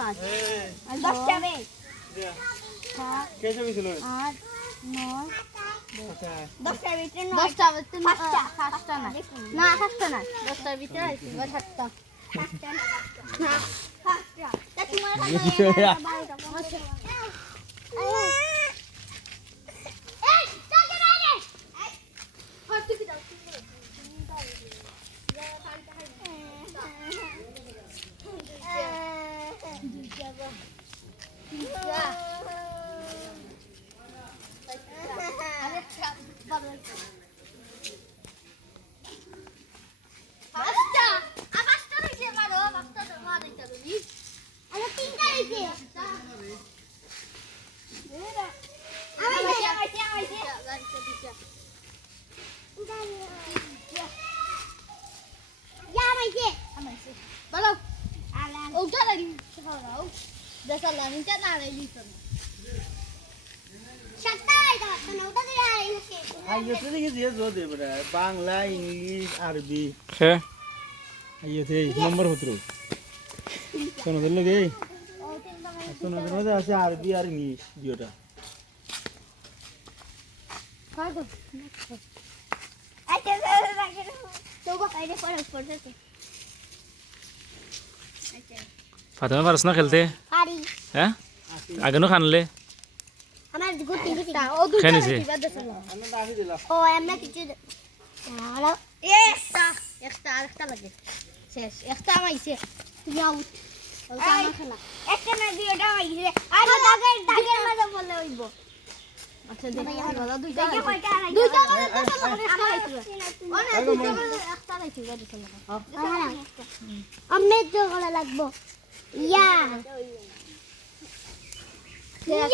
আগে এই, দশটা বেশ যা। কে ছবি ছিল আট নয়? দশটার ভিতরে। পাঁচটা। না না পাঁচটা না দশটার ভিতরে আছে সাতটা না সাতটা তা তোমার পাঁচটা আর পাঁচটা রয়েছে মারো পাঁচটা তো মার এটা তুমি আমার তিনটা রয়েছে আমাইছে আমাইছে আমাইছে Ya আমাইছে বলো আলান ওটা লাগি সরাও দেশা লাগি তা না লাগি তো সাতটা আইতা তো ওটা হ্যাঁ? আগে নো খানলে আমার গুটি গুটি ও দুটা খেনিছে ও এমনা কিছু একটা লাগে। শেষ একটা আমাইছে তুমি আউট ওটা আমার খেলা একটা না দুইটা আইছে আর দাগের দাগের মাঝে বলে হইব। আচ্ছা দেখি দুইটা লাগবে। দুইটা মানে আমার একটা তো ইয়া। Yeah.